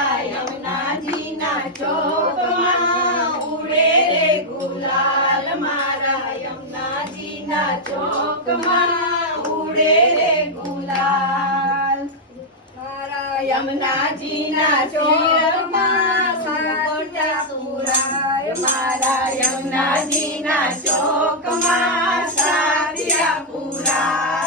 મારા યમુનાજીના ચોકમાં ઉડે રે ગુલાલ મારા યમુનાજીના ચોકમાં ઉડે રે ગુલાલ મારા યમુનાજીના ચોકમાં સાત્યા પુરાય મારા યમુનાજીના ચોકમાં સાત્યા પુરાય